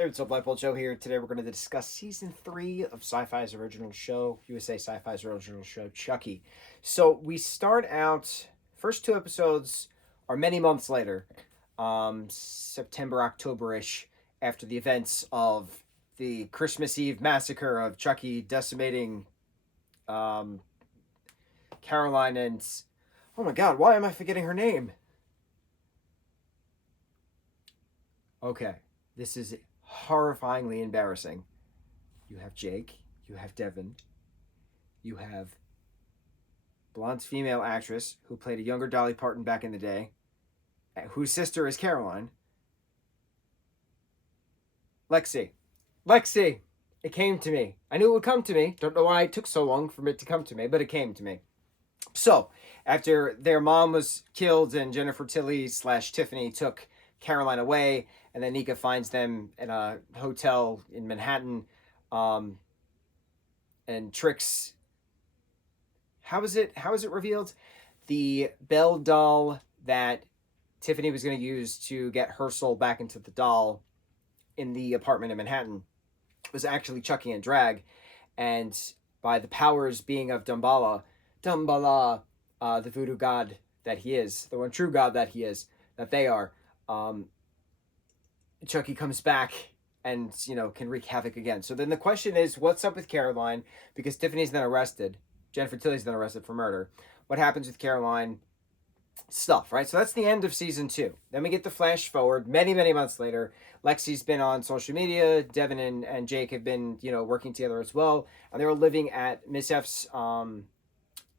Hey, what's up, lightboltjoe here. Today we're going to discuss season 3 of Sci-Fi's original show, USA Sci-Fi's original show, Chucky. So we start out, first two episodes are many months later, September, October-ish, after the events of the Christmas Eve massacre of Chucky decimating um, Caroline and, oh my god, why am I forgetting her name? Okay, this is horrifyingly embarrassing. You have Jake, you have Devin, you have blonde female actress who played a younger Dolly Parton back in the day, whose sister is Caroline. Lexi. Lexi! It came to me. I knew it would come to me. Don't know why it took so long for it to come to me, but it came to me. So, after their mom was killed and Jennifer Tilly / Tiffany took Caroline away, and then Nika finds them in a hotel in Manhattan, um, and tricks. How is it revealed? The Belle doll that Tiffany was going to use to get her soul back into the doll in the apartment in Manhattan was actually Chucky in drag, and by the powers being of Damballa, the voodoo god that he is, the one true god that he is, that they are, Chucky comes back and, can wreak havoc again. So then the question is, what's up with Caroline? Because Tiffany's then arrested. Jennifer Tilly's then arrested for murder. What happens with Caroline? Stuff, right? So that's the end of season 2. Then we get the flash forward many, many months later. Lexi's been on social media. Devin and Jake have been, working together as well. And they were living at Miss F's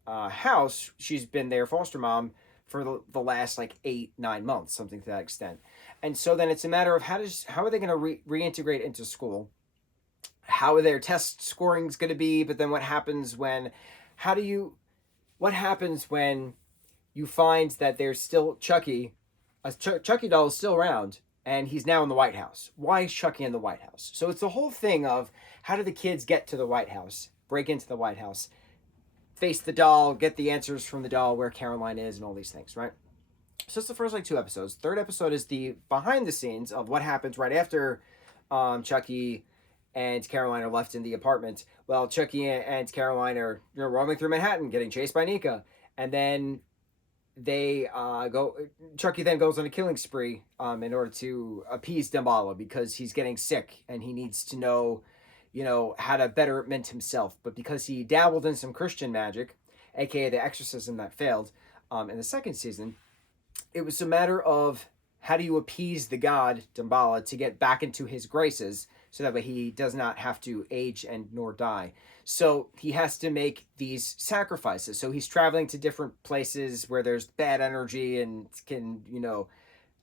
house. She's been their foster mom for the last 8-9 months, something to that extent. And so then it's a matter of how are they going to reintegrate into school? How are their test scorings going to be? But then what happens when you find that there's still Chucky, Chucky doll is still around, and he's now in the White House. Why is Chucky in the White House? So it's the whole thing of how do the kids get to the White House, break into the White House, face the doll, get the answers from the doll where Caroline is, and all these things, right? So it's the first 2 episodes. Third episode is the behind the scenes of what happens right after Chucky and Caroline are left in the apartment. Well, Chucky and Caroline are roaming through Manhattan, getting chased by Nika, and then Chucky then goes on a killing spree in order to appease Damballa because he's getting sick and he needs to know, how to betterment himself. But because he dabbled in some Christian magic, aka the exorcism that failed in the second season, it was a matter of how do you appease the god Damballa to get back into his graces so that way he does not have to age and nor die. So he has to make these sacrifices. So he's traveling to different places where there's bad energy and can,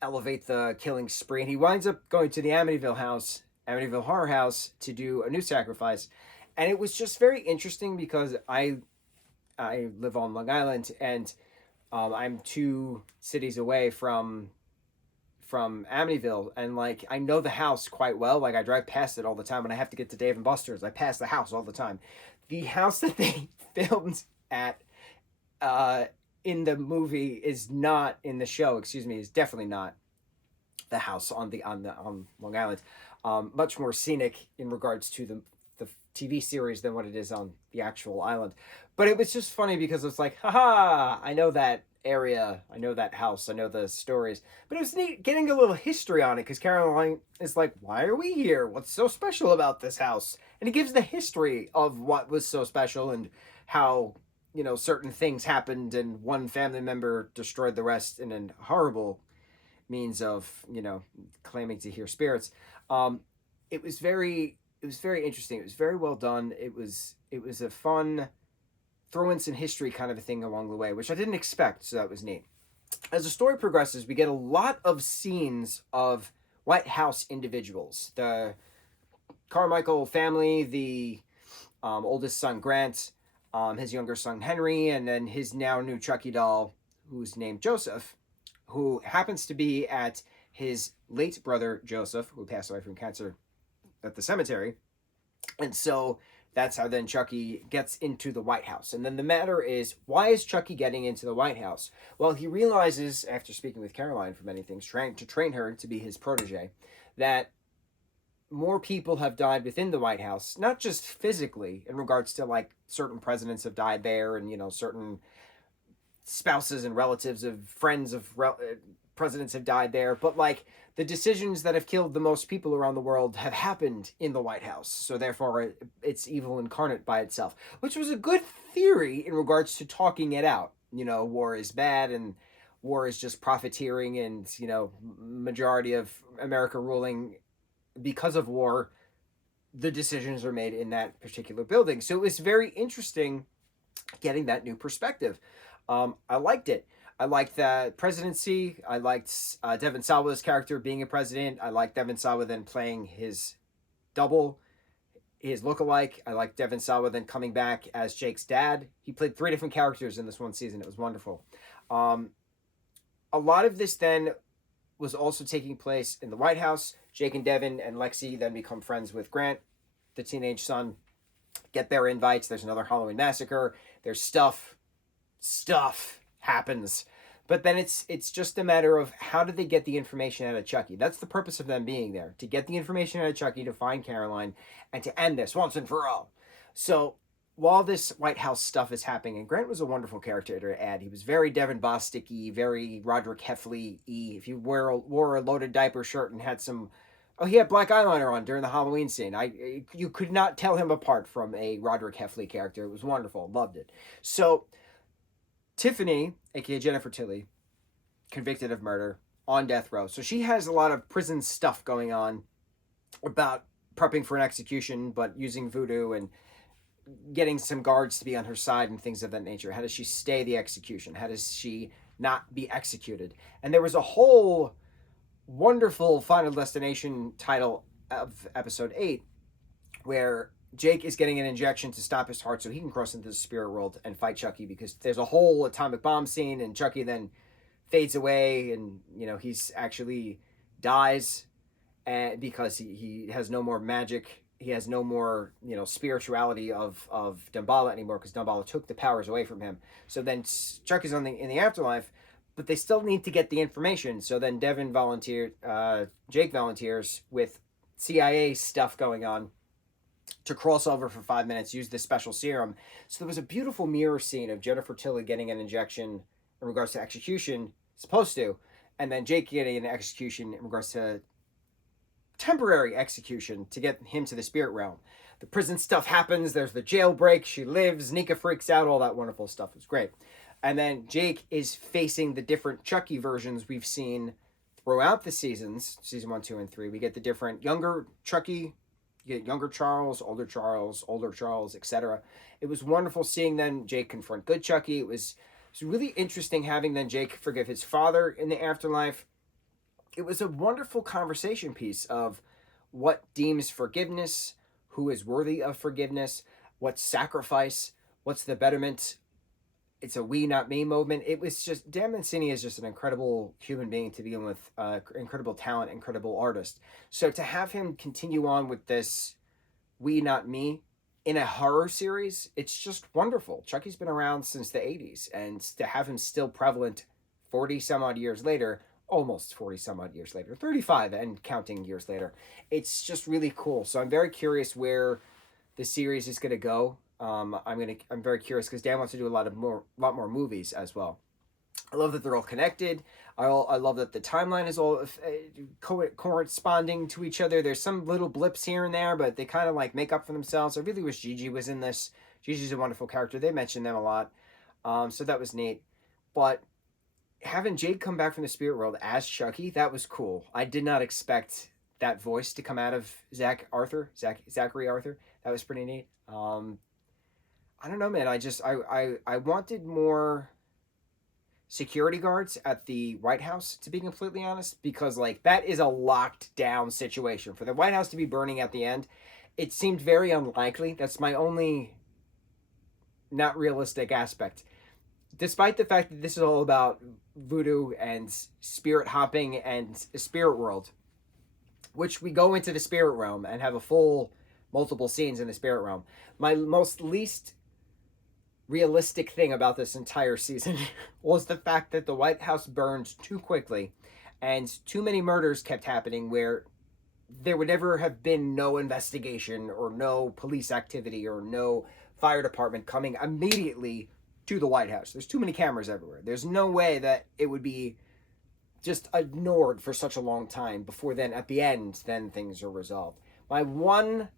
elevate the killing spree. And he winds up going to the Amityville Horror House, to do a new sacrifice. And it was just very interesting because I live on Long Island, and I'm 2 cities away from Amityville, and I know the house quite well. I drive past it all the time. When I have to get to Dave and Buster's, I pass the house all the time. The house that they filmed at in the movie is not in the show. Is definitely not the house on Long Island. Much more scenic in regards to the TV series than what it is on the actual island. But it was just funny because it's haha, I know that area, I know that house, I know the stories. But it was neat getting a little history on it because Caroline is why are we here? What's so special about this house? And it gives the history of what was so special and how, certain things happened and one family member destroyed the rest in a horrible means of, claiming to hear spirits. It was very interesting. It was very well done. It was a fun throw in some history kind of a thing along the way, which I didn't expect, so that was neat. As the story progresses, we get a lot of scenes of White House individuals. The Carmichael family, the oldest son Grant, his younger son Henry, and then his now new Chucky doll, who's named Joseph, who happens to be at his late brother Joseph, who passed away from cancer, at the cemetery. And so that's how then Chucky gets into the White House. And then the matter is, why is Chucky getting into the White House? Well, he realizes, after speaking with Caroline for many things, trying to train her to be his protege, that more people have died within the White House, not just physically in regards to like certain presidents have died there, and certain spouses and relatives of friends of presidents have died there, but like the decisions that have killed the most people around the world have happened in the White House. So therefore, it's evil incarnate by itself, which was a good theory in regards to talking it out. War is bad and war is just profiteering, and majority of America ruling because of war. The decisions are made in that particular building. So it was very interesting getting that new perspective. I liked it. I liked that presidency. I liked Devon Sawa's character being a president. I liked Devon Sawa then playing his double, his lookalike. I liked Devon Sawa then coming back as Jake's dad. He played 3 different characters in this one season. It was wonderful. A lot of this then was also taking place in the White House. Jake and Devon and Lexi then become friends with Grant, the teenage son, get their invites. There's another Halloween massacre. There's stuff happens, but then it's just a matter of how do they get the information out of Chucky. That's the purpose of them being there, to get the information out of Chucky, to find Caroline, and to end this once and for all. So while this White House stuff is happening, and Grant was a wonderful character to add. He was very Devin Bostick-y, very Roderick Heffley-y. If you wore a loaded diaper shirt and had some, he had black eyeliner on during the Halloween scene. You could not tell him apart from a Roderick Heffley character. It was wonderful. Loved it. So Tiffany, aka Jennifer Tilly, convicted of murder, on death row. So she has a lot of prison stuff going on about prepping for an execution, but using voodoo and getting some guards to be on her side and things of that nature. How does she stay the execution? How does she not be executed? And there was a whole wonderful Final Destination title of episode 8 where Jake is getting an injection to stop his heart so he can cross into the spirit world and fight Chucky, because there's a whole atomic bomb scene and Chucky then fades away, and he's actually dies, and because he has no more magic, he has no more spirituality of Damballa anymore, because Damballa took the powers away from him. So then Chucky's in the afterlife, but they still need to get the information. So then Jake volunteers with CIA stuff going on to cross over for 5 minutes, use this special serum. So there was a beautiful mirror scene of Jennifer Tilly getting an injection in regards to execution, supposed to, and then Jake getting an execution in regards to temporary execution to get him to the spirit realm. The prison stuff happens, there's the jailbreak, she lives, Nika freaks out, all that wonderful stuff. It was great. And then Jake is facing the different Chucky versions we've seen throughout the seasons, season 1, 2, and 3. We get the different younger Chucky, you get younger Charles, older Charles, etc. It was wonderful seeing then Jake confront good Chucky. It was really interesting having then Jake forgive his father in the afterlife. It was a wonderful conversation piece of what deems forgiveness, who is worthy of forgiveness, what's sacrifice, what's the betterment. It's a we, not me movement. It was just, Dan Mancini is just an incredible human being to begin with, incredible talent, incredible artist. So to have him continue on with this we, not me in a horror series, it's just wonderful. Chucky's been around since the 80s, and to have him still prevalent 40 some odd years later, almost 40 some odd years later, 35 and counting years later, it's just really cool. So I'm very curious where the series is going to go. I'm very curious because Dan wants to do a lot more movies as well. I love that they're all connected. I love that the timeline is all corresponding to each other. There's some little blips here and there, but they kind of like make up for themselves. I really wish Gigi was in this. Gigi's a wonderful character. They mentioned them a lot, so that was neat. But having Jake come back from the spirit world as Chucky, that was cool. I did not expect that voice to come out of Zachary Arthur. That was pretty neat. I don't know, man. I wanted more security guards at the White House, to be completely honest, because like that is a locked down situation. For the White House to be burning at the end, it seemed very unlikely. That's my only not realistic aspect. Despite the fact that this is all about voodoo and spirit hopping and a spirit world, which we go into the spirit realm and have a full multiple scenes in the spirit realm. My most least realistic thing about this entire season was the fact that the White House burned too quickly and too many murders kept happening where there would never have been no investigation or no police activity or no fire department coming immediately to the White House. There's too many cameras everywhere. There's no way that it would be just ignored for such a long time before then at the end then things are resolved. My one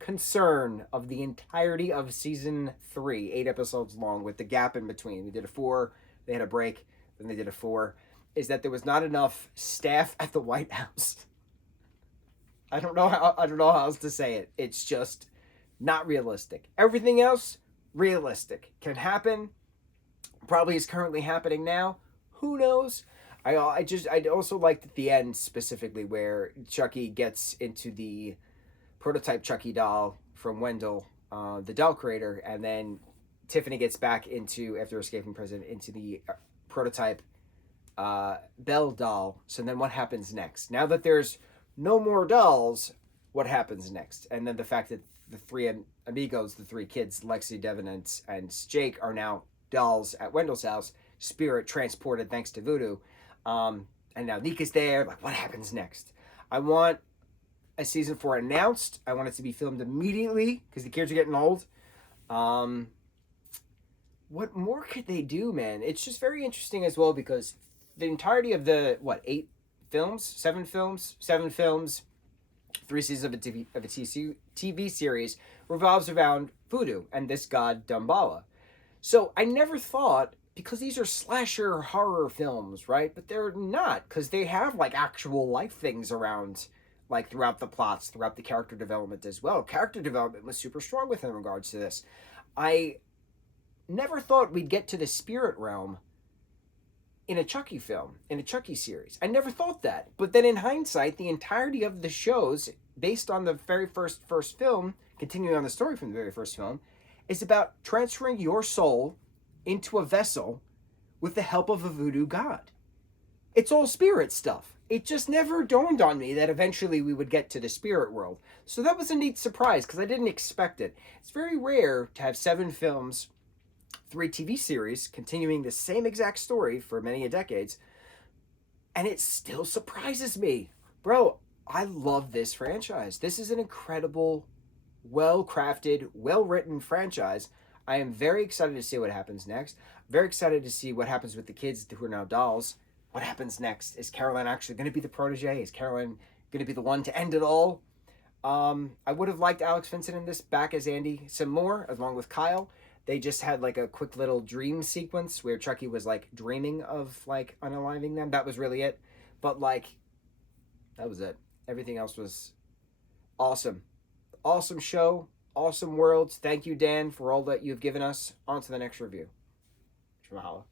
concern of the entirety of season 3, 8 episodes long with the gap in between, we did a 4, they had a break, then they did a 4, is that there was not enough staff at the White House. I don't know how else to say it. It's just not realistic. Everything else realistic, can happen, probably is currently happening now, who knows. I also liked at the end specifically where Chucky gets into the prototype Chucky doll from Wendell, the doll creator, and then Tiffany gets back into, after escaping prison, into the prototype Belle doll. So then what happens next? Now that there's no more dolls, what happens next? And then the fact that the three amigos, the three kids, Lexi, Devin, and Jake, are now dolls at Wendell's house, spirit transported thanks to voodoo. And now Nika's there. Like, what happens next? I want a season 4 announced. I want it to be filmed immediately because the kids are getting old. What more could they do, man? It's just very interesting as well because the entirety of the, 7 films, 3 seasons of a TV series revolves around voodoo and this god Damballa. So I never thought, because these are slasher horror films, right? But they're not, because they have like actual life things around, like throughout the plots, throughout the character development as well. Character development was super strong with in regards to this. I never thought we'd get to the spirit realm in a Chucky film, in a Chucky series. I never thought that. But then in hindsight, the entirety of the shows, based on the very first film, continuing on the story from the very first film, is about transferring your soul into a vessel with the help of a voodoo god. It's all spirit stuff. It just never dawned on me that eventually we would get to the spirit world. So that was a neat surprise because I didn't expect it. It's very rare to have 7 films, 3 TV series continuing the same exact story for many decades, and it still surprises me. Bro, I love this franchise. This is an incredible, well-crafted, well-written franchise. I am very excited to see what happens next. Very excited to see what happens with the kids who are now dolls. What happens next? Is Caroline actually going to be the protege? Is Caroline going to be the one to end it all? I would have liked Alex Vincent in this back as Andy some more, along with Kyle. They just had like a quick little dream sequence where Chucky was like dreaming of like unaliving them. That was really it. But like, that was it. Everything else was awesome. Awesome show. Awesome worlds. Thank you, Dan, for all that you've given us. On to the next review. Mahalo.